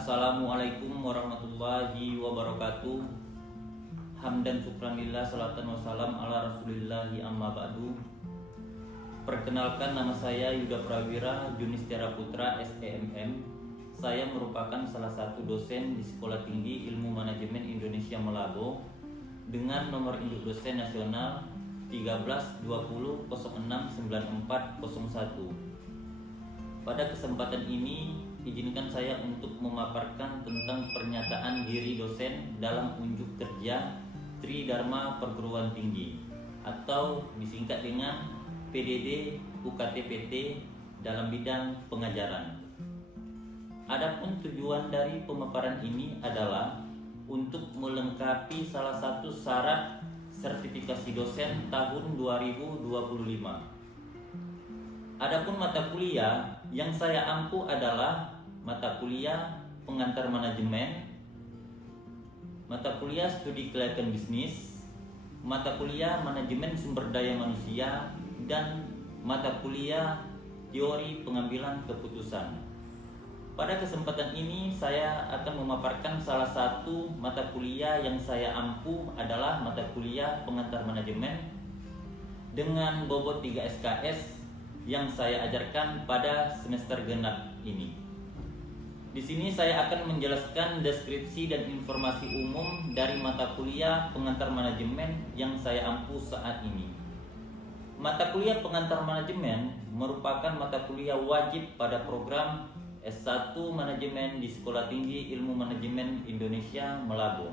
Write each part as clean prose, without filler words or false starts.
Assalamualaikum warahmatullahi wabarakatuh. Hamdan syukranillah, salatan wassalam ala rasulillahi amma ba'du. Perkenalkan, nama saya Yuda Prawira Junistiara Putra SEMM. Saya merupakan salah satu dosen di Sekolah Tinggi Ilmu Manajemen Indonesia Melabo dengan nomor induk dosen nasional 1320069401. Pada kesempatan ini, izinkan saya untuk memaparkan tentang pernyataan diri dosen dalam unjuk kerja Tridharma Perguruan Tinggi atau disingkat dengan PDD UKT-PT dalam bidang pengajaran. Adapun tujuan dari pemaparan ini adalah untuk melengkapi salah satu syarat sertifikasi dosen tahun 2025. Adapun mata kuliah yang saya ampu adalah mata kuliah pengantar manajemen, mata kuliah studi kelayakan bisnis, mata kuliah manajemen sumber daya manusia, dan mata kuliah teori pengambilan keputusan. Pada kesempatan ini saya akan memaparkan salah satu mata kuliah yang saya ampu adalah mata kuliah pengantar manajemen dengan bobot 3 SKS yang saya ajarkan pada semester genap ini. Di sini saya akan menjelaskan deskripsi dan informasi umum dari mata kuliah pengantar manajemen yang saya ampu saat ini. Mata kuliah pengantar manajemen merupakan mata kuliah wajib pada program S1 Manajemen di Sekolah Tinggi Ilmu Manajemen Indonesia Melabo.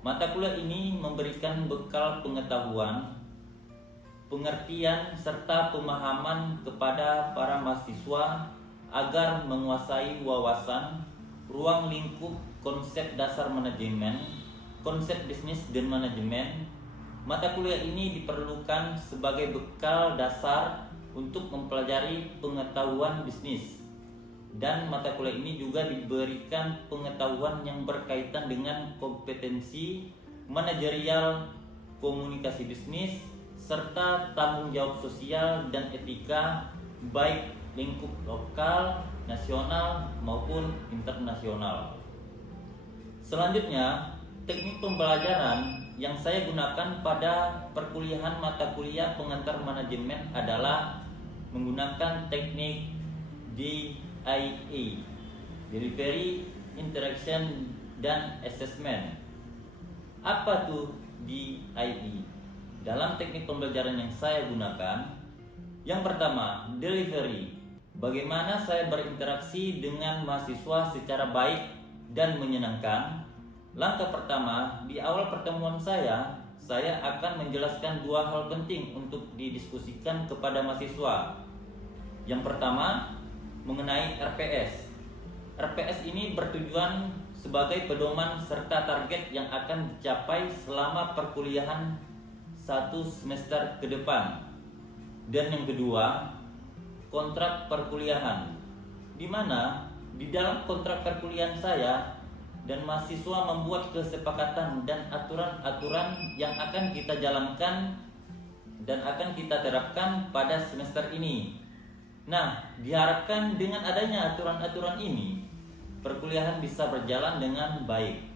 Mata kuliah ini memberikan bekal pengetahuan, pengertian serta pemahaman kepada para mahasiswa agar menguasai wawasan, ruang lingkup konsep dasar manajemen, konsep bisnis dan manajemen. Mata kuliah ini diperlukan sebagai bekal dasar untuk mempelajari pengetahuan bisnis. Dan mata kuliah ini juga diberikan pengetahuan yang berkaitan dengan kompetensi manajerial, komunikasi bisnis, serta tanggung jawab sosial dan etika baik lingkup lokal, nasional maupun internasional. Selanjutnya, teknik pembelajaran yang saya gunakan pada perkuliahan mata kuliah pengantar manajemen adalah menggunakan teknik DIA, Delivery, Interaction, dan Assessment. Apa tuh DIA? Dalam teknik pembelajaran yang saya gunakan, yang pertama, delivery. Bagaimana saya berinteraksi dengan mahasiswa secara baik dan menyenangkan. Langkah pertama, di awal pertemuan saya akan menjelaskan dua hal penting untuk didiskusikan kepada mahasiswa. Yang pertama, mengenai RPS. RPS ini bertujuan sebagai pedoman serta target yang akan dicapai selama perkuliahan satu semester ke depan. Dan yang kedua, kontrak perkuliahan, di mana di dalam kontrak perkuliahan saya dan mahasiswa membuat kesepakatan dan aturan-aturan yang akan kita jalankan dan akan kita terapkan pada semester ini. Nah, diharapkan dengan adanya aturan-aturan ini, perkuliahan bisa berjalan dengan baik.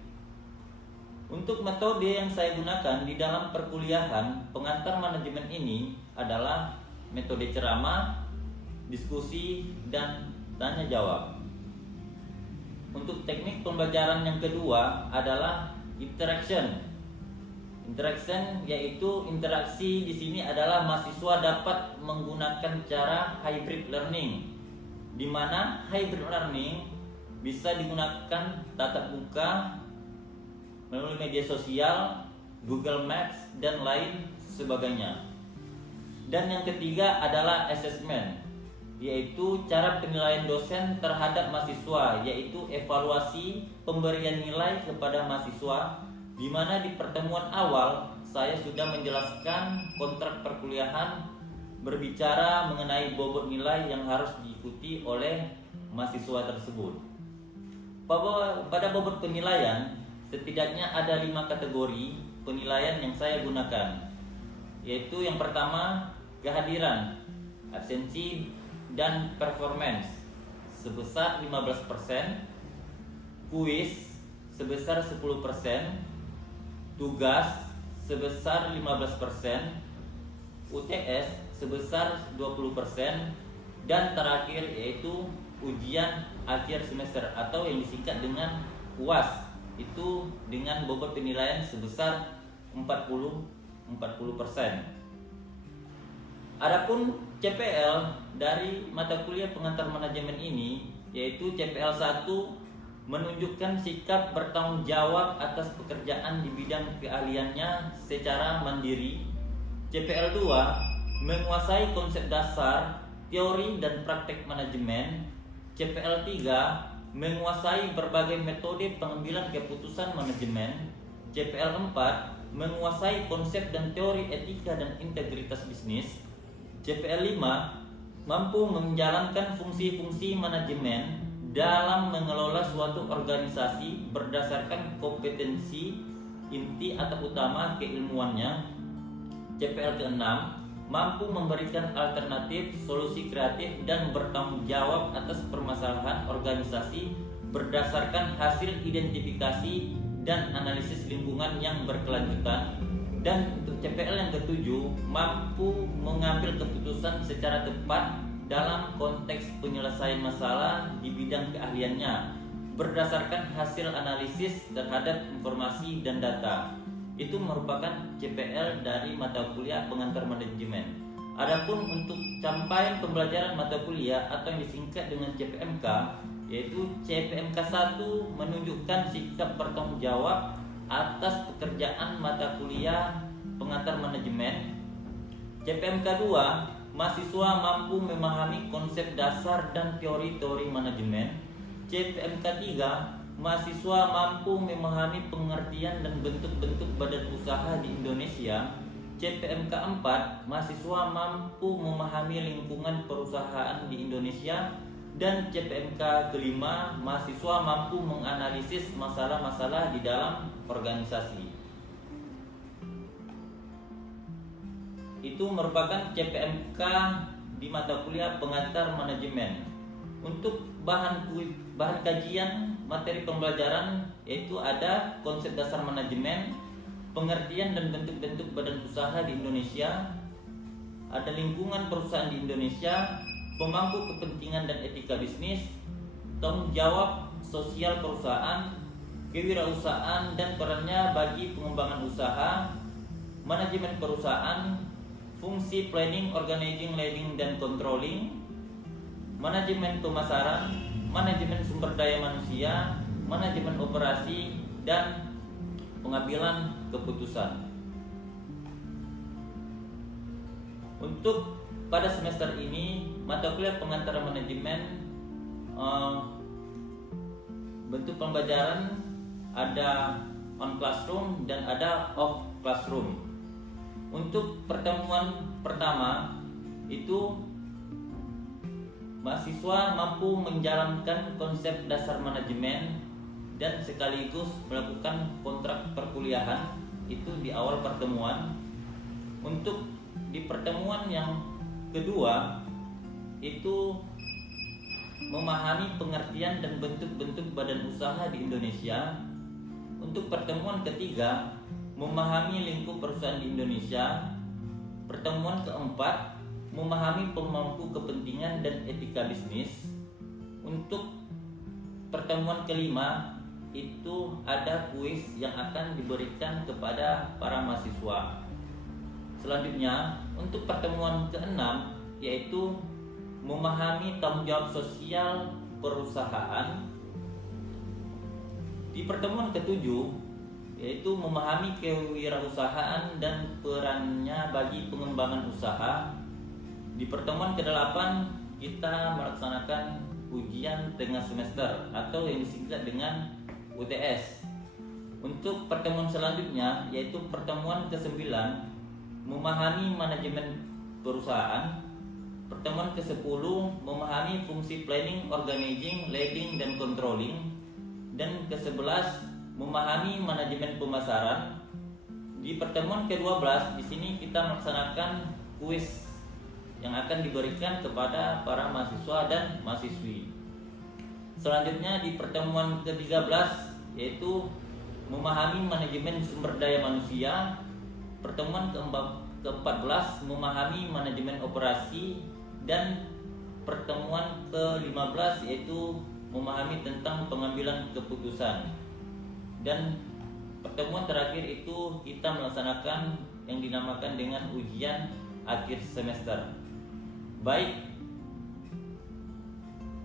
Untuk metode yang saya gunakan di dalam perkuliahan pengantar manajemen ini adalah metode ceramah, diskusi, dan tanya jawab. Untuk teknik pembelajaran yang kedua adalah interaction. Interaction yaitu interaksi di sini adalah mahasiswa dapat menggunakan cara hybrid learning, di mana hybrid learning bisa digunakan tatap muka, melalui media sosial, Google Maps, dan lain sebagainya. Dan yang ketiga adalah assessment, yaitu cara penilaian dosen terhadap mahasiswa, yaitu evaluasi pemberian nilai kepada mahasiswa, di mana di pertemuan awal saya sudah menjelaskan kontrak perkuliahan berbicara mengenai bobot nilai yang harus diikuti oleh mahasiswa tersebut. Pada bobot penilaian, setidaknya ada 5 kategori penilaian yang saya gunakan, yaitu yang pertama, kehadiran, absensi, dan performance sebesar 15%. kuis sebesar 10%, tugas sebesar 15%, UTS sebesar 20%, dan terakhir yaitu ujian akhir semester atau yang disingkat dengan UAS, itu dengan bobot penilaian sebesar 40%. Adapun CPL dari mata kuliah pengantar manajemen ini yaitu CPL 1 menunjukkan sikap bertanggung jawab atas pekerjaan di bidang keahliannya secara mandiri. CPL 2 menguasai konsep dasar, teori dan praktek manajemen. CPL 3 menguasai berbagai metode pengambilan keputusan manajemen. CPL 4 menguasai konsep dan teori etika dan integritas bisnis. CPL 5 mampu menjalankan fungsi-fungsi manajemen dalam mengelola suatu organisasi berdasarkan kompetensi inti atau utama keilmuannya. CPL ke-6 mampu memberikan alternatif, solusi kreatif dan bertanggung jawab atas permasalahan organisasi berdasarkan hasil identifikasi dan analisis lingkungan yang berkelanjutan. Dan untuk CPL yang ke-7 mampu mengambil keputusan secara tepat dalam konteks penyelesaian masalah di bidang keahliannya berdasarkan hasil analisis terhadap informasi dan data. Itu merupakan CPL dari mata kuliah pengantar manajemen. Adapun untuk capaian pembelajaran mata kuliah atau yang disingkat dengan CPMK, yaitu CPMK 1 menunjukkan sikap bertanggung jawab atas pekerjaan mata kuliah pengantar manajemen. CPMK 2 mahasiswa mampu memahami konsep dasar dan teori-teori manajemen. CPMK 3 mahasiswa mampu memahami pengertian dan bentuk-bentuk badan usaha di Indonesia. CPMK 4 mahasiswa mampu memahami lingkungan perusahaan di Indonesia. Dan CPMK kelima mahasiswa mampu menganalisis masalah-masalah di dalam organisasi. Itu merupakan CPMK di mata kuliah pengantar manajemen. Untuk bahan kajian materi pembelajaran yaitu ada konsep dasar manajemen, pengertian dan bentuk-bentuk badan usaha di Indonesia, ada lingkungan perusahaan di Indonesia, pemangku kepentingan dan etika bisnis, tanggung jawab sosial perusahaan, kewirausahaan dan perannya bagi pengembangan usaha, manajemen perusahaan, fungsi planning, organizing, leading dan controlling, manajemen pemasaran, manajemen sumber daya manusia, manajemen operasi dan pengambilan keputusan. Untuk pada semester ini mata kuliah pengantar manajemen bentuk pembelajaran ada on classroom dan ada off classroom. Untuk pertemuan pertama itu mahasiswa mampu menjalankan konsep dasar manajemen dan sekaligus melakukan kontrak perkuliahan itu di awal pertemuan. Untuk di pertemuan yang kedua itu memahami pengertian dan bentuk-bentuk badan usaha di Indonesia. Untuk pertemuan ketiga memahami lingkup perusahaan di Indonesia. Pertemuan keempat memahami pemangku kepentingan dan etika bisnis. Untuk pertemuan kelima itu ada kuis yang akan diberikan kepada para mahasiswa. Selanjutnya untuk pertemuan keenam yaitu memahami tanggung jawab sosial perusahaan. Di pertemuan ketujuh yaitu memahami kewirausahaan dan perannya bagi pengembangan usaha. Di pertemuan ke-8 kita melaksanakan ujian tengah semester atau yang disingkat dengan UTS. Untuk pertemuan selanjutnya yaitu pertemuan ke-9 memahami manajemen perusahaan. Pertemuan ke-10 memahami fungsi planning, organizing, leading dan controlling. Dan ke-11 memahami manajemen pemasaran. Di pertemuan ke-12 di sini kita melaksanakan kuis yang akan diberikan kepada para mahasiswa dan mahasiswi. Selanjutnya di pertemuan ke-13 yaitu memahami manajemen sumber daya manusia. Pertemuan ke-14 memahami manajemen operasi, dan pertemuan ke-15 yaitu memahami tentang pengambilan keputusan. Dan pertemuan terakhir itu kita melaksanakan yang dinamakan dengan ujian akhir semester. Baik,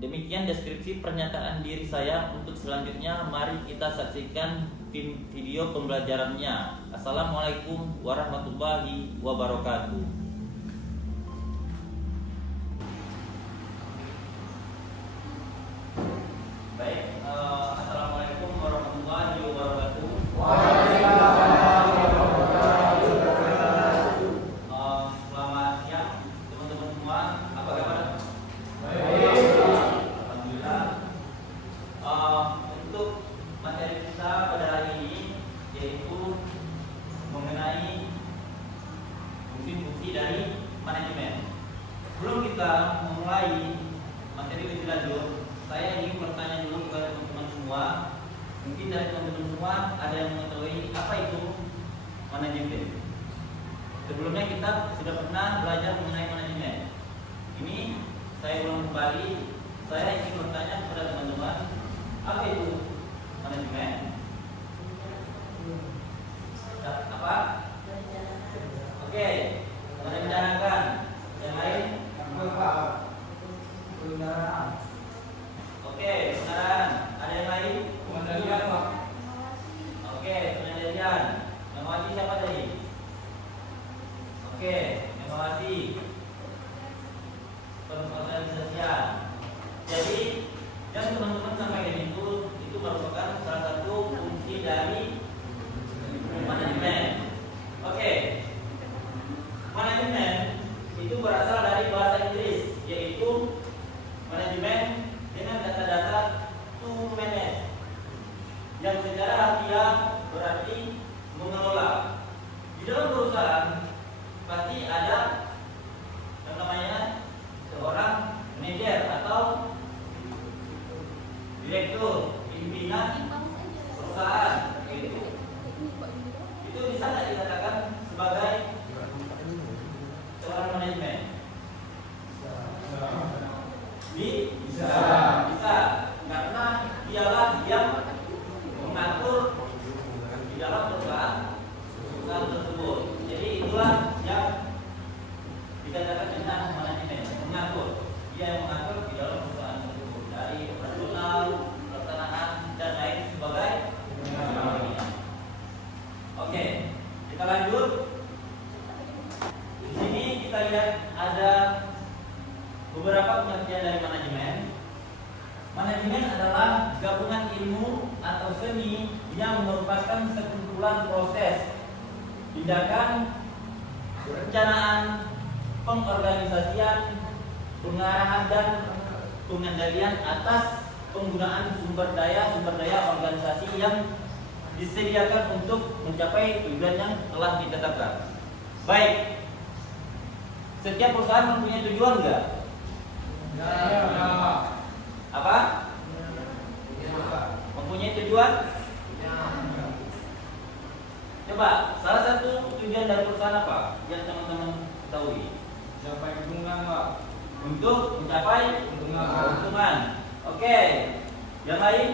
demikian deskripsi pernyataan diri saya. Untuk selanjutnya mari kita saksikan video pembelajarannya. Assalamualaikum warahmatullahi wabarakatuh. Baik, assalamualaikum warahmatullahi wabarakatuh. Selamat siang teman-teman semua. Apa kabar? Alhamdulillah. Untuk materi kita pada hari ini yaitu mengenai fungsi-fungsi dari manajemen. Sebelum kita memulai materi lebih lanjut, saya ingin bertanya dulu kepada teman-teman semua. Mungkin dari teman-teman semua ada yang mengetahui apa itu manajemen. Sebelumnya kita sudah pernah belajar mengenai manajemen. Ini saya ulang kembali. Saya ingin bertanya kepada teman-teman, apa itu manajemen? Apa? Oke, merencanakan. Yang lain? Oke, sekarang ada yang lain? Oke, pengendalian. Yang mengawasi siapa tadi? Oke, yang mengawasi pengorganisasian. Jadi yang teman-teman sampaikan itu merupakan salah satu fungsi dari manajemen. Oke, manajemen itu berasal dari bahasa Inggris, yaitu manajemen dengan kata-kata to manage, yang secara harfiah berarti mengelola. Di dalam perusahaan pasti ada yang namanya seorang manajer atau direktur, pimpinan perusahaan. Itu bisa tidak dikatakan sebagai seorang manajemen? Bisa, karena dialah yang mengatur di dalam perusahaan tersebut. Jadi itulah yang dikatakan dengan manajemen, mengatur. Dia yang mengatur di dalam perusahaan tersebut, dari operasional, pelaksanaan, dan lain sebagainya. Oke, kita lanjut. Di sini kita lihat ada beberapa pengertian dari manajemen. Manajemen adalah gabungan ilmu atau seni yang merupakan sekumpulan proses, tindakan, perencanaan, pengorganisasian, pengarahan, dan pengendalian atas penggunaan sumber daya organisasi yang disediakan untuk mencapai tujuan yang telah ditetapkan. Baik, setiap perusahaan mempunyai tujuan enggak? Apa? Mempunyai tujuan? Coba, salah satu tujuan dari perusahaan apa yang teman-teman ketahui? Mencapai keuntungan, Pak. Untuk mencapai keuntungan. Oke. Yang lain?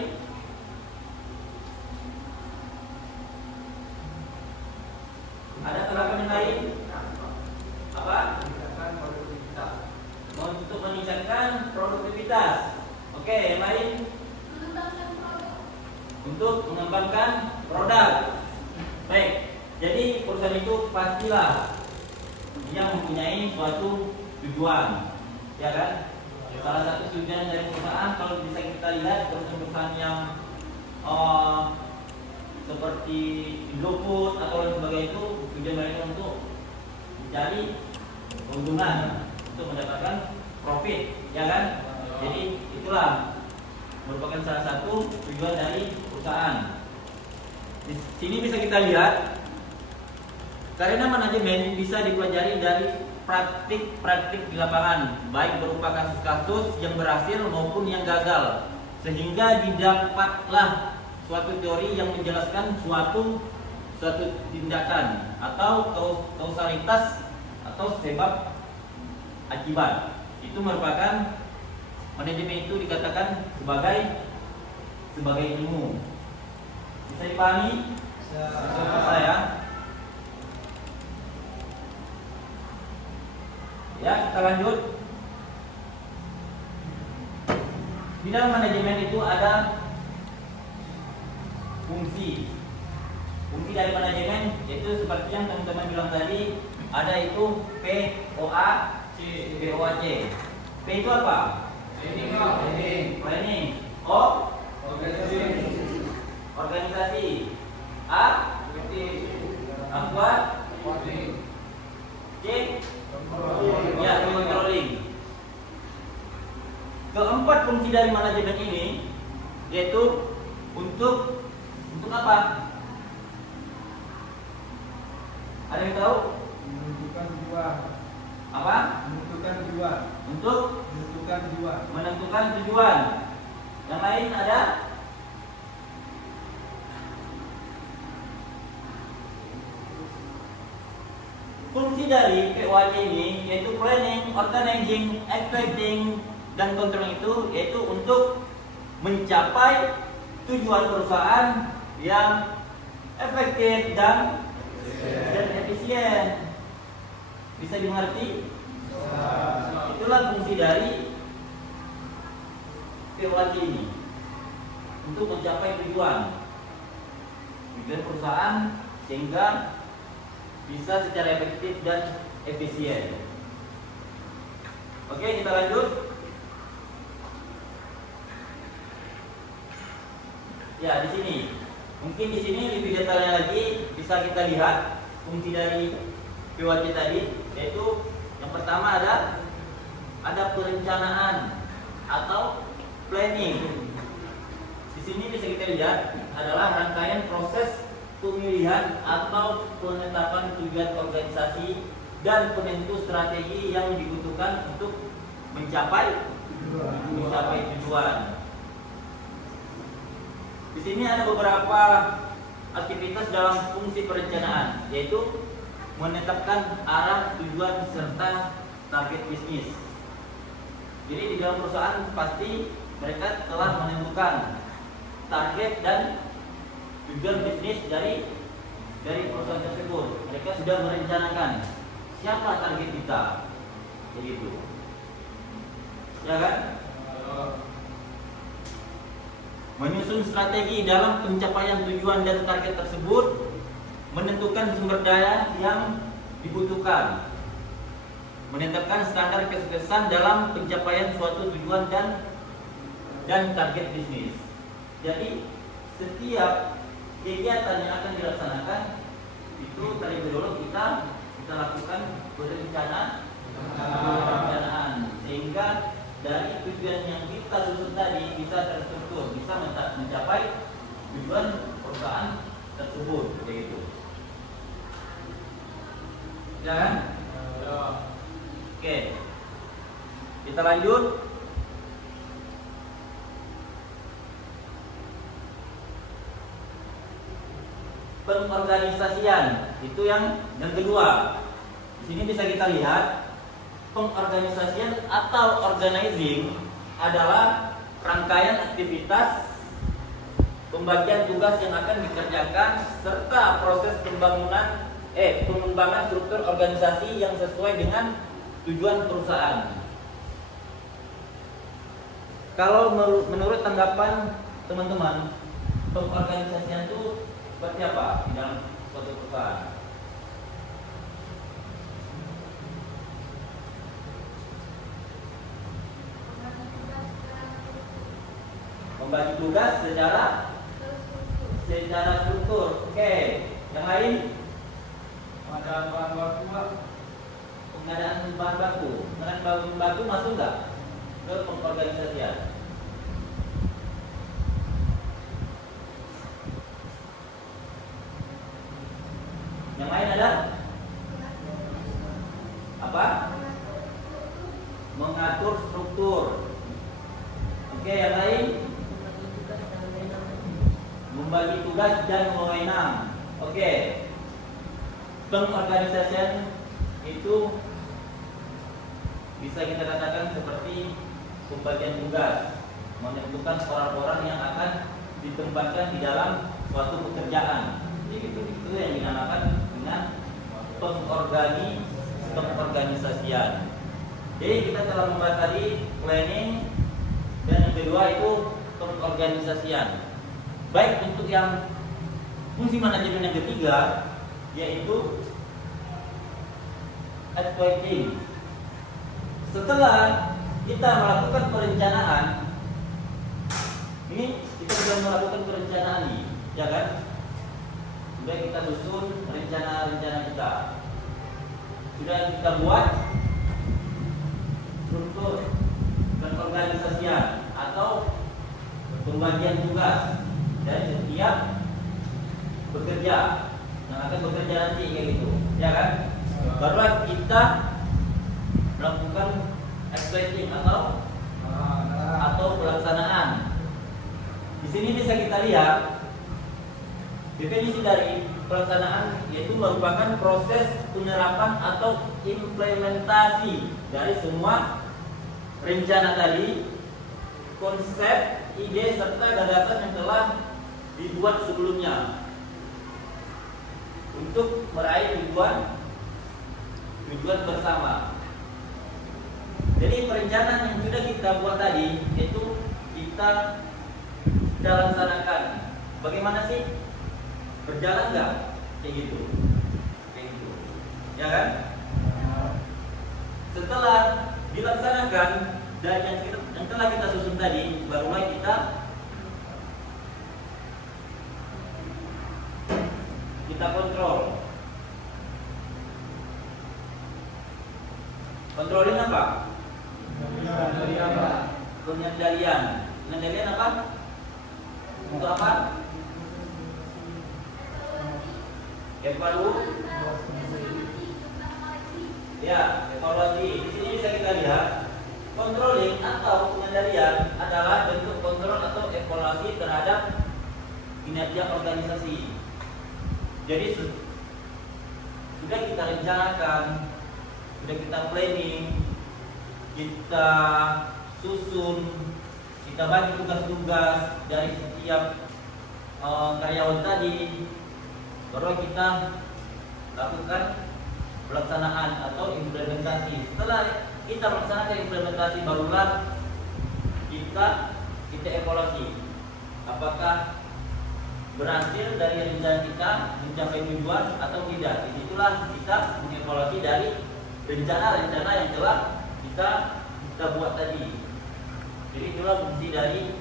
Ada terapan yang lain? Apa? Untuk meningkatkan produktivitas. Oke, yang lain? Untuk mengembangkan produk. Baik, jadi perusahaan itu pastilah dia mempunyai suatu tujuan, ya kan? Salah satu tujuan dari perusahaan, kalau bisa kita lihat perusahaan-perusahaan yang seperti GoFood atau lain sebagainya, itu tujuan mereka untuk mencari keuntungan, untuk mendapatkan profit, ya kan? Jadi itulah merupakan salah satu tujuan dari perusahaan. Di sini bisa kita lihat, karena manajemen bisa dipelajari dari praktik-praktik di lapangan, baik berupa kasus-kasus yang berhasil maupun yang gagal, sehingga didapatlah suatu teori yang menjelaskan suatu tindakan atau kausalitas atau sebab akibat. Itu merupakan manajemen, itu dikatakan sebagai ilmu. Bisa dipahami? Saya. Ya, kita lanjut. Di dalam manajemen itu ada fungsi dari manajemen, yaitu seperti yang teman-teman bilang tadi, ada itu POAC. P itu apa? Planning. O, organisasi. A, buat. C, ya, controlling. Keempat fungsi dari manajemen ini yaitu untuk apa? Ada yang tahu? Menentukan tujuan. Apa? Menentukan tujuan. Untuk Menentukan tujuan. menentukan tujuan. Yang lain ada? Fungsi dari POAC ini yaitu planning, organizing, expecting, dan controlling, itu yaitu untuk mencapai tujuan perusahaan yang efektif dan efisien. Bisa dimengerti? Itulah fungsi dari POAC ini, untuk mencapai tujuan perusahaan sehingga bisa secara efektif dan efisien. Oke, kita lanjut. Ya, di sini. Mungkin di sini lebih detailnya lagi bisa kita lihat fungsi dari POAC tadi, yaitu yang pertama ada perencanaan atau planning. Di sini bisa kita lihat adalah rangkaian proses pemilihan atau penetapan tujuan organisasi dan penentu strategi yang dibutuhkan untuk mencapai tujuan. Di sini ada beberapa aktivitas dalam fungsi perencanaan, yaitu menetapkan arah, tujuan, serta target bisnis. Jadi di dalam perusahaan pasti mereka telah menentukan target dan tujuan bisnis dari perusahaan tersebut. Mereka sudah merencanakan siapa target kita, begitu, ya kan? Menyusun strategi dalam pencapaian tujuan dan target tersebut, menentukan sumber daya yang dibutuhkan, menetapkan standar kesuksesan dalam pencapaian suatu tujuan dan target bisnis. Jadi setiap kegiatan yang akan dilaksanakan itu terlebih dahulu kita lakukan perencanaan, sehingga dari tujuan yang kita susun tadi bisa terstruktur, bisa mencapai tujuan perusahaan tersebut, begitu. Ya kan? Oke, kita lanjut. Pengorganisasian itu yang kedua. Di sini bisa kita lihat pengorganisasian atau organizing adalah rangkaian aktivitas, pembagian tugas yang akan dikerjakan, serta proses pengembangan struktur organisasi yang sesuai dengan tujuan perusahaan. Kalau menurut tanggapan teman-teman, pengorganisasian itu seperti apa di dalam suatu perusahaan? Membagi tugas secara struktur. Oke, yang lain? Pengadaan bahan baku, Pak. Pengadaan bahan baku. Pengadaan bahan baku masuk nggak ke pengorganisasian? Yang lain ada? Apa? Mengatur struktur. Oke, yang lain? membagi tugas dan wewenang. Oke. Pengorganisasian itu bisa kita katakan seperti pembagian tugas, menentukan orang-orang yang akan ditempatkan di dalam suatu pekerjaan. Jadi itu yang dinamakan dengan pengorganisasian. Jadi kita telah membahas tadi planning, dan yang kedua itu pengorganisasian. Baik, untuk yang fungsi manajemen yang ketiga yaitu exploiting. Setelah kita melakukan perencanaan, ini kita sudah melakukan perencanaan nih, ya kan? Sudah kita susun rencana-rencana kita, sudah kita buat struktur pengorganisasian atau pembagian tugas dari setiap bekerja yang akan bekerja nanti kayak gitu, ya kan? Baru kita melakukan exploiting atau pelaksanaan. Di sini bisa kita lihat definisi dari pelaksanaan, yaitu merupakan proses penerapan atau implementasi dari semua rencana tadi, konsep, ide serta gagasan yang telah dibuat sebelumnya untuk meraih tujuan bersama. Jadi perencanaan yang sudah kita buat tadi itu kita laksanakan. Bagaimana sih? Berjalan nggak? Kayak gitu, ya kan? Setelah dilaksanakan dan yang telah kita susun tadi, barulah kita kontrol. Kontrolin apa? Pengendalian. Pengendalian apa? Untuk apa? Evaluasi. Di sini bisa kita lihat controlling atau pengendalian adalah bentuk kontrol atau evaluasi terhadap kinerja organisasi. Jadi sudah kita rencanakan, sudah kita planning, kita susun, kita bagi tugas-tugas dari setiap karyawan tadi, baru kita lakukan pelaksanaan atau implementasi. Setelah kita melaksanakan implementasi, barulah kita evaluasi apakah berhasil dari rencana kita mencapai tujuan atau tidak. Disitulah kita mengevaluasi dari rencana-rencana yang telah kita buat tadi. Jadi itulah fungsi dari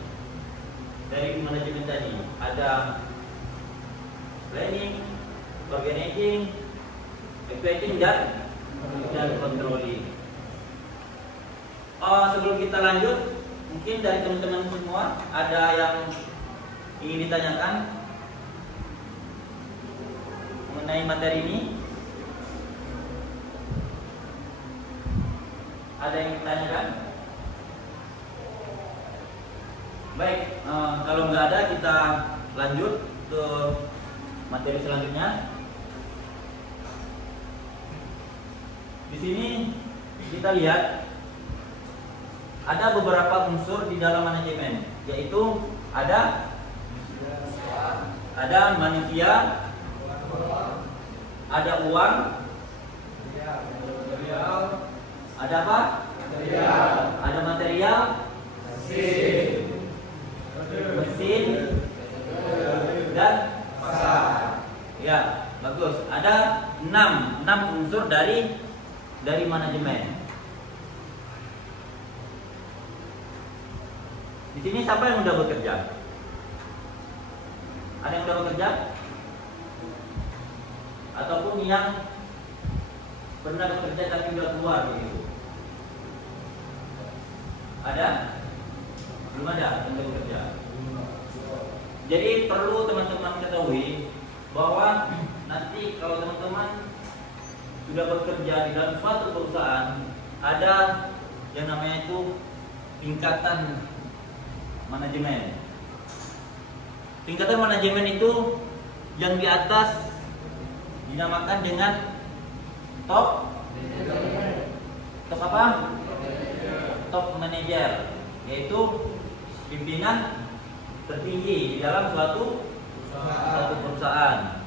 manajemen tadi. Ada planning, organizing, evaluating dan controlling. Sebelum kita lanjut, mungkin dari teman-teman semua ada yang ingin ditanyakan mengenai materi ini? Ada yang ditanyakan? Baik, kalau nggak ada, kita lanjut ke materi selanjutnya. Di sini kita lihat ada beberapa unsur di dalam manajemen, yaitu ada manusia, ada uang, ada apa? Ada material, mesin, dan pasar. Ya, bagus. Ada 6 unsur dari manajemen. Di sini siapa yang sudah bekerja? Ada yang sudah bekerja? Ataupun yang pernah bekerja tapi sudah keluar begitu? Ada? Belum ada yang sudah bekerja. Jadi perlu teman-teman ketahui bahwa nanti kalau teman-teman sudah bekerja di dalam suatu perusahaan, ada yang namanya itu tingkatan manajemen. Tingkatan manajemen itu yang di atas dinamakan dengan top apa? Top manager, yaitu pimpinan tertinggi di dalam suatu perusahaan.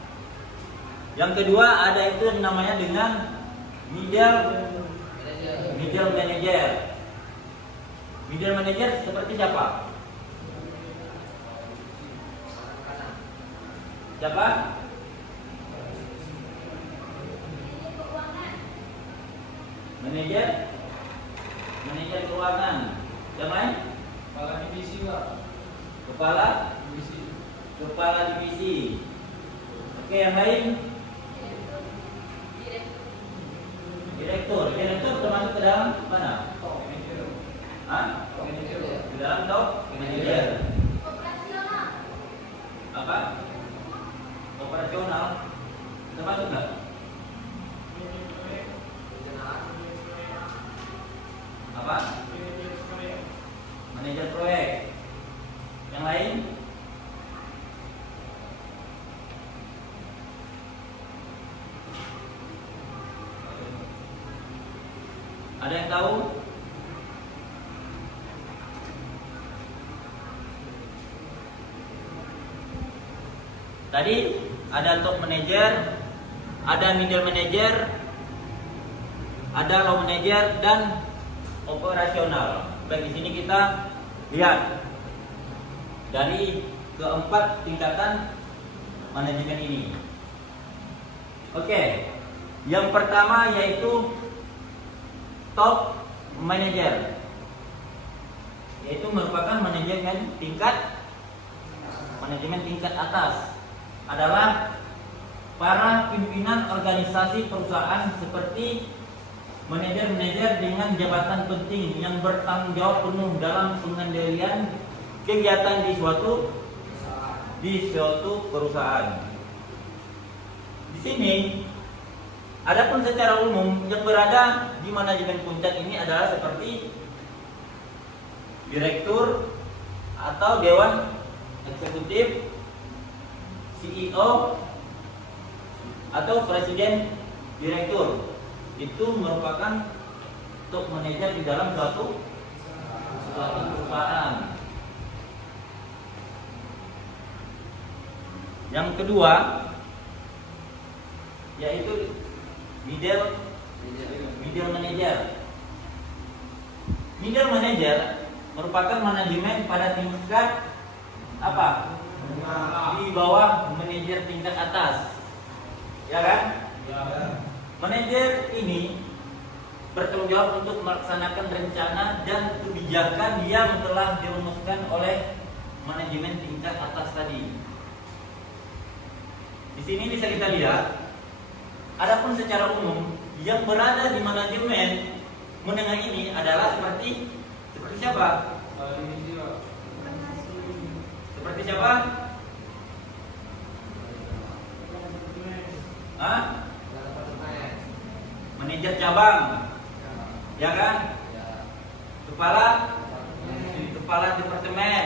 Yang kedua ada itu yang namanya dengan middle manager. Middle manager seperti siapa? Siapa? Manajer keuangan. Yang lain? Kepala divisi, Pak. Kepala divisi. Oke, yang lain? Direktur termasuk ke dalam mana? Top manager. Hah? Top manager. Di dalam top manager. Apa? Operasional. Termasuk nggak? Apa? Manajer proyek. Yang lain? Ada yang tahu? Tadi ada top manager, ada middle manager, ada low manager dan operasional. Baik, di sini kita lihat dari keempat tingkatan manajemen ini. Oke, yang pertama yaitu top manager, yaitu merupakan manajemen tingkat atas, adalah para pimpinan organisasi perusahaan seperti manajer-manajer dengan jabatan penting yang bertanggung jawab penuh dalam pengendalian kegiatan di suatu perusahaan. Di sini, adapun secara umum yang berada di manajemen puncak ini adalah seperti direktur atau dewan eksekutif, CEO atau presiden direktur. Itu merupakan top manajer di dalam suatu perusahaan. Yang kedua yaitu middle manager. Middle manager merupakan manajemen pada tingkat apa? Di bawah manajer tingkat atas. Ya kan? Ya. Manajer ini bertanggung jawab untuk melaksanakan rencana dan kebijakan yang telah dirumuskan oleh manajemen tingkat atas tadi. Di sini bisa kita lihat, adapun secara umum yang berada di manajemen menengah ini adalah seperti siapa? Kepala divisi, Pak. Seperti siapa? Hah? Manajer cabang, ya kan? Kepala departemen,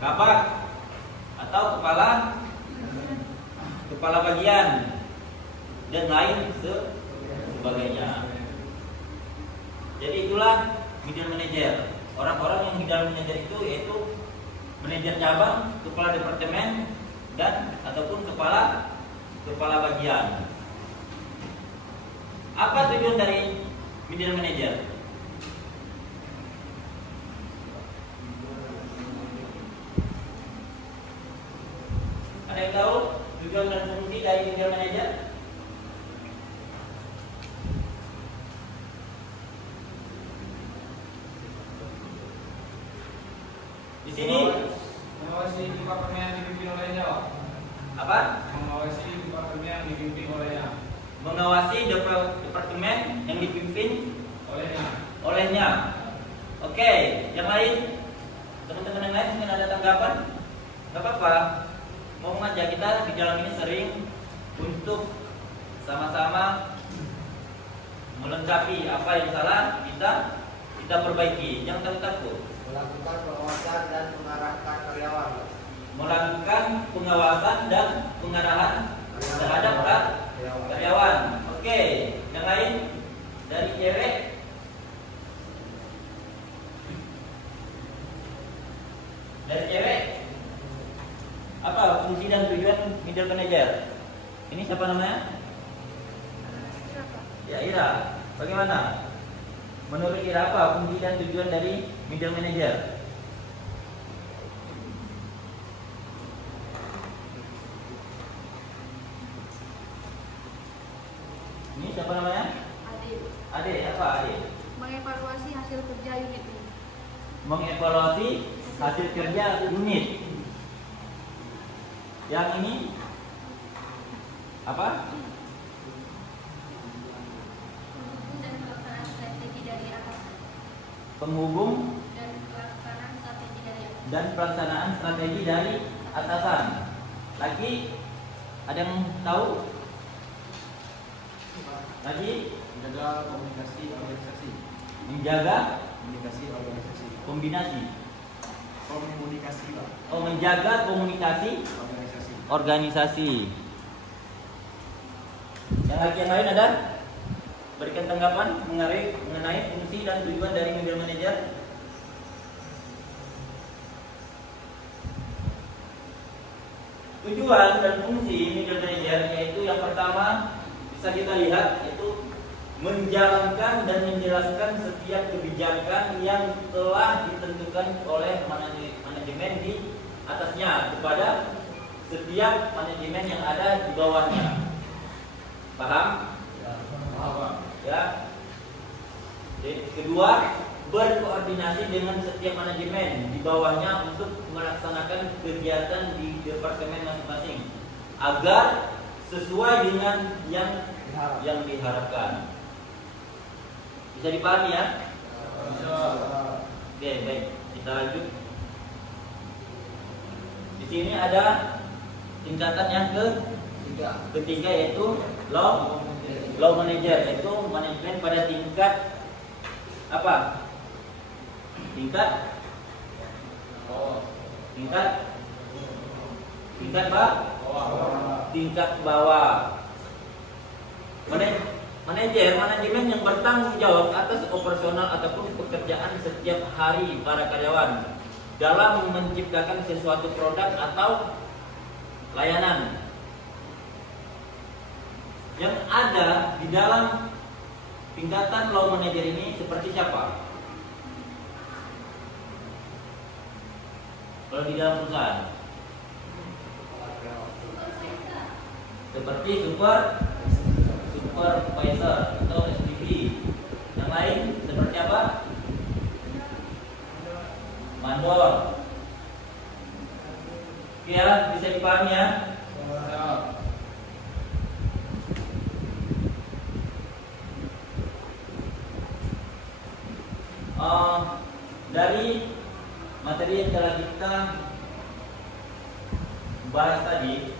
kabak atau kepala bagian dan lain sebagainya. Jadi itulah middle manager. Orang-orang yang middle manager itu yaitu manajer cabang, kepala departemen dan ataupun kepala bagian. Apa tujuan dari middle manager? Ada yang tahu tujuan dan fungsi dari middle manager? Di sini mengawasi departemen yang dipimpin olehnya, Pak. apa? Mengawasi departemen yang dipimpin olehnya. Mengawasi departemen yang dipimpin olehnya. Oke, yang lain, teman-teman yang lain mungkin ada tanggapan? Gak apa-apa. Mau aja kita di dalam ini sering untuk sama-sama melengkapi apa yang salah kita kita perbaiki. Jangan takut. Melakukan pengawasan dan mengarahkan karyawan. Melakukan pengawasan dan pengarahan terhadap karyawan. Oke, yang lain dari cewek. Dari cewek, apa fungsi dan tujuan middle manager? Ini siapa namanya? Ya, Ira. Bagaimana? Menurut Ira apa fungsi dan tujuan dari middle manager? Ini siapa namanya? Ade, apa Ade? Mengevaluasi hasil kerja unit ini. Mengevaluasi hasil kerja unit. Yang ini apa? Dan pelaksanaan strategi dari atasan. Penghubung Dan pelaksanaan strategi dari atasan. dan pelaksanaan strategi dari atasan. Lagi ada yang tahu? Lagi Menjaga komunikasi organisasi. menjaga Komunikasi organisasi. kombinasi. Komunikasi Pak. Oh, menjaga komunikasi Organisasi. organisasi. Yang lain ada? Berikan tanggapan mengenai fungsi dan tujuan dari middle manager. Tujuan dan fungsi middle manager yaitu yang pertama bisa kita lihat yaitu menjalankan dan menjelaskan setiap kebijakan yang telah ditentukan oleh manajemen di atasnya kepada setiap manajemen yang ada di bawahnya. Paham? Ya. Jadi, kedua, berkoordinasi dengan setiap manajemen di bawahnya untuk melaksanakan kegiatan di departemen masing-masing agar sesuai dengan yang diharapkan. Bisa dipahami ya? Oke, baik. Kita lanjut. Di sini ada tingkatan yang ketiga yaitu law manager, yaitu manajemen pada tingkat apa? Tingkat bawah. Manajemen yang bertanggung jawab atas operasional ataupun pekerjaan setiap hari para karyawan dalam menciptakan sesuatu produk atau layanan. Yang ada di dalam tingkatan law manager ini seperti siapa? Kalau di dalam perusahaan seperti supervisor atau SPV. Yang lain seperti apa? Mandor. Ya, bisa dipahami ya? Dari materi yang telah kita bahas tadi,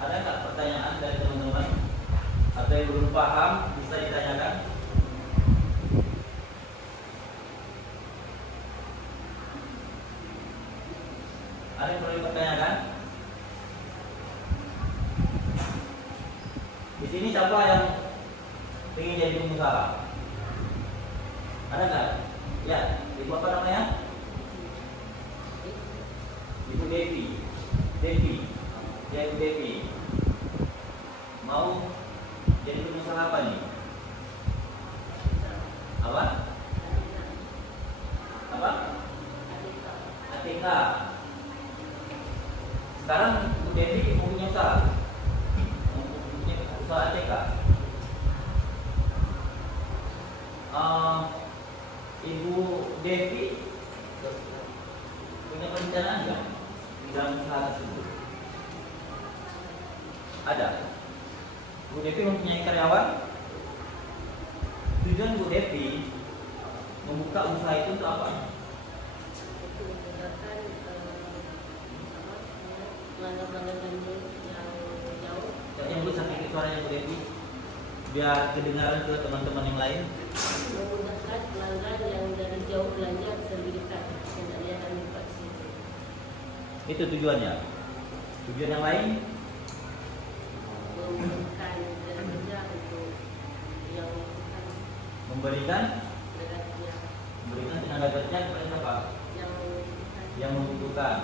ada nggak pertanyaan dari teman-teman atau yang belum paham bisa ditanyakan? Ada yang perlu dipertanyakan? Di sini siapa yang ingin jadi pengusaha? Ada nggak? Ya, ibu apa namanya? Ibu Devi. Ya, Ibu Devi. Mau jadi pengusaha apa nih? Apa? ATK. Sekarang Ibu Devi mau punya usaha. Punya usaha ATK. Ibu Devi punya perencanaan nggak di dalam usaha tersebut? Ada. Bu Devi mempunyai karyawan. Tujuan Bu Devi membuka usaha itu untuk apa? Itu menggunakan pelanggan-pelanggan yang jauh. Yang Bu sampai suaranya Bu Devi. biar kedengaran ke teman-teman yang lain. Memudahkan pelanggan yang dari jauh belanja bisa lebih dekat dan ada yang tempat situ. Itu tujuannya. Tujuan yang lain Memudahkan jalan kerja untuk yang membutuhkan memberikan tenaga tenaga kerja kepada siapa? yang membutuhkan Yang membutuhkan.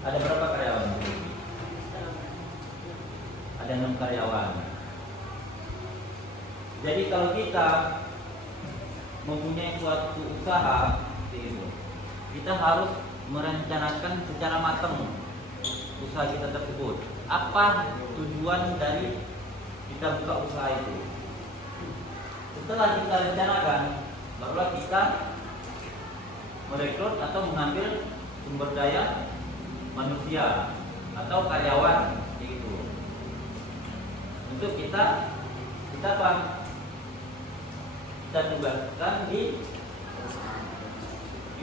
Ada berapa karyawan? masyarakat. Ada 6 karyawan. Jadi kalau kita mempunyai suatu usaha, kita harus merencanakan secara matang usaha kita tersebut. Apa tujuan dari kita buka usaha itu? Setelah kita rencanakan, barulah kita merekrut atau mengambil sumber daya manusia atau karyawan itu. Untuk kita apa? Kita tugaskan di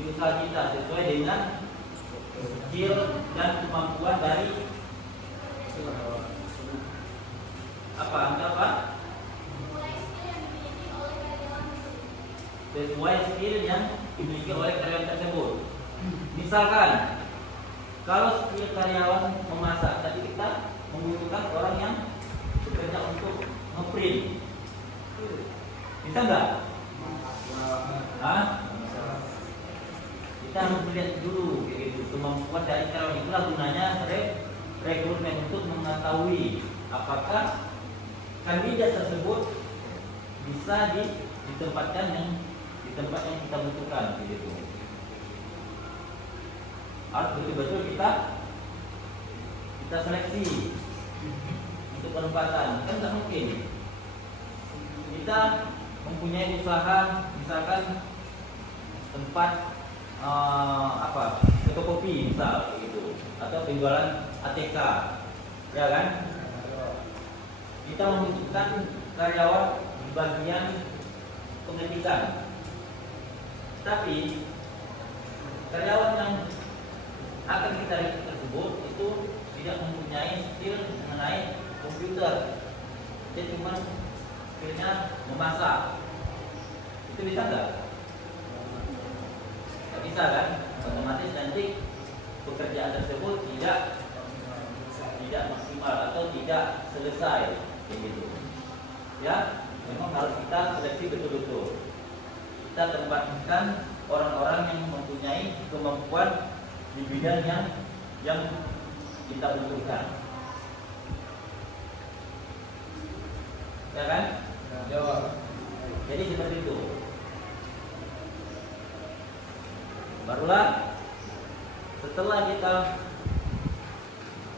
usaha kita sesuai dengan skill dan kemampuan dari apa? Sesuai skill yang dimiliki oleh karyawan tersebut. Misalkan kalau skill karyawan memasak, tadi kita membutuhkan orang yang bekerja untuk ngeprint. Bisa nggak? Hah? Kita harus melihat dulu gitu, kemampuan dari karyawan. Itulah gunanya rekrutmen untuk mengetahui apakah kandidat tersebut bisa ditempatkan di tempat yang kita butuhkan gitu. Harus betul-betul kita seleksi untuk penempatan. Kan tidak mungkin kita mempunyai usaha, misalkan tempat fotokopi misal gitu, atau penjualan ATK, ya kan? Kita membutuhkan karyawan di bagian pengetikan, tapi karyawan yang akan kita rekrut tersebut itu tidak mempunyai skill mengenai komputer, dia cuma skillnya memasak. Itu bisa nggak? Nggak bisa kan? Otomatis nanti pekerjaan tersebut tidak maksimal atau tidak selesai, begitu. Ya, memang harus kita seleksi betul-betul. Kita tempatkan orang-orang yang mempunyai kemampuan di bidang yang kita butuhkan. Ya kan? Jawab. Jadi seperti itu. Barulah setelah kita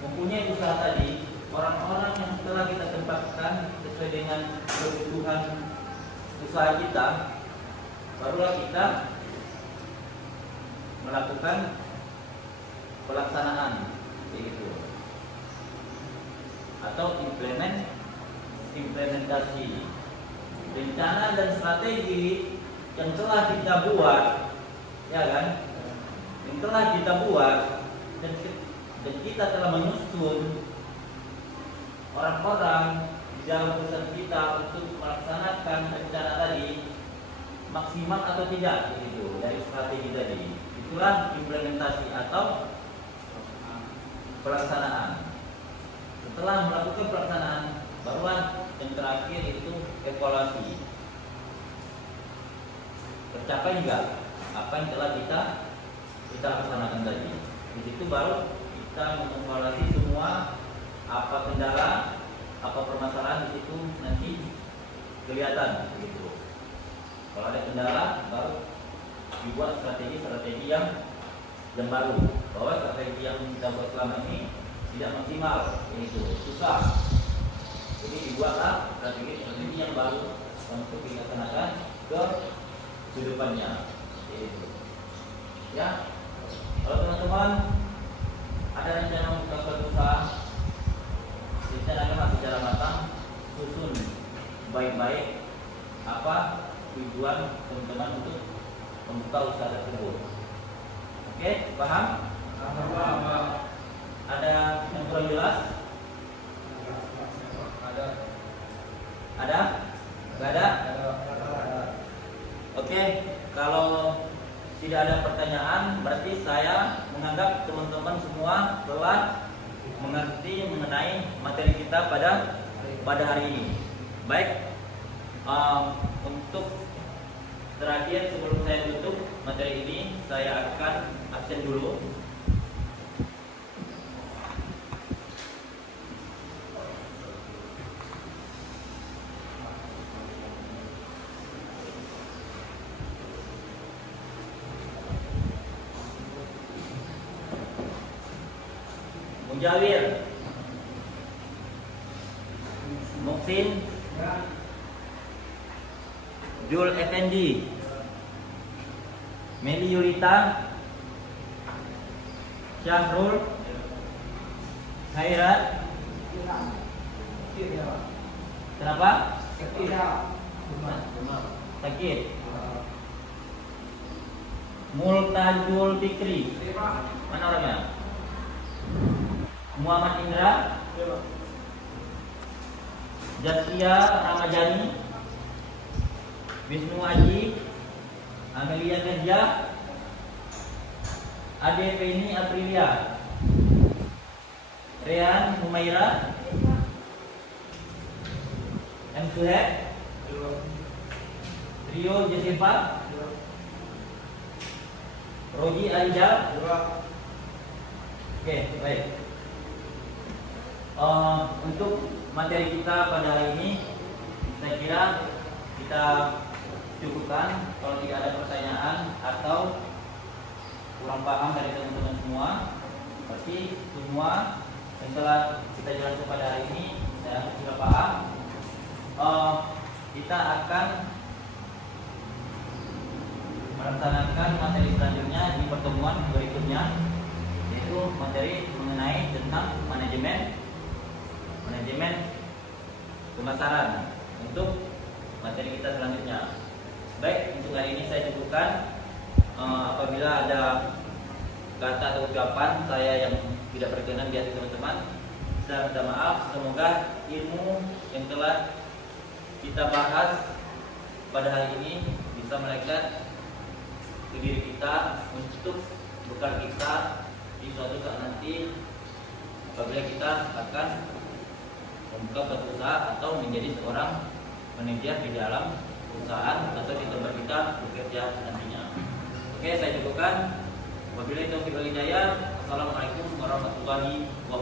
mempunyai usaha tadi, orang-orang yang telah kita tempatkan sesuai dengan kebutuhan usaha kita, barulah kita melakukan pelaksanaan, begitu, atau implementasi rencana dan strategi yang telah kita buat, ya kan? Yang telah kita buat dan kita telah menyusun orang-orang di dalam perusahaan kita untuk melaksanakan rencana tadi maksimal atau tidak, begitu, dari strategi tadi. Itulah implementasi atau pelaksanaan. Setelah melakukan pelaksanaan, barulah yang terakhir itu evaluasi. Tercapai enggak apa yang telah kita laksanakan tadi? Di situ baru kita mengevaluasi semua apa kendala, apa permasalahan, di situ nanti kelihatan, begitu. Kalau ada kendala, baru dibuat strategi yang baru, bahwa strategi yang kita buat selama ini tidak maksimal, itu susah. Jadi dibuatlah strategi yang baru untuk dilaksanakan ke depannya. Itu. Ya, kalau teman-teman ada rencana membuka suatu usaha, rencanakan secara matang, susun baik-baik apa tujuan teman-teman untuk membuka usaha tersebut. Oke, paham? Paham. Ada yang kurang jelas? Ada. Ada? Nggak ada? Oke, kalau tidak ada pertanyaan, berarti saya menganggap teman-teman semua telah mengerti mengenai materi kita pada hari ini. Baik, untuk terakhir sebelum saya tutup materi ini, saya akan absen dulu. Mujawir, Muksin, Jul Effendi, Meli Yulita, Syahrul, Khairat. Kenapa? Sakit. Multajul Fikri. Mana orangnya? Muhammad Indra, Jaskia Ramadjani, Wisnu Aji, Amelia Kerja, Ade Feni Aprilia, Rehan Humaira, M. Suheb, Rio Josefa, Roji Aida. Oke, baik. Untuk materi kita pada hari ini, saya kira kita cukupkan. Kalau tidak ada pertanyaan atau kurang paham dari teman-teman semua, berarti semua yang telah kita jelaskan pada hari ini saya sudah paham. Kita akan melaksanakan materi selanjutnya di pertemuan berikutnya, yaitu materi mengenai tentang manajemen pemasaran untuk materi kita selanjutnya. Baik, untuk hari ini saya cukupkan. Apabila ada kata atau ucapan saya yang tidak berkenan di hati teman-teman, saya minta maaf. Semoga ilmu yang telah kita bahas pada hari ini bisa melekat ke diri kita untuk bekal kita di suatu saat nanti apabila kita akan membuka suatu usaha atau menjadi seorang manajer di dalam perusahaan atau di tempat kita bekerja nantinya. Oke, saya cukupkan. Wabillahi taufiq wal hidayah. Assalamualaikum warahmatullahi wabarakatuh.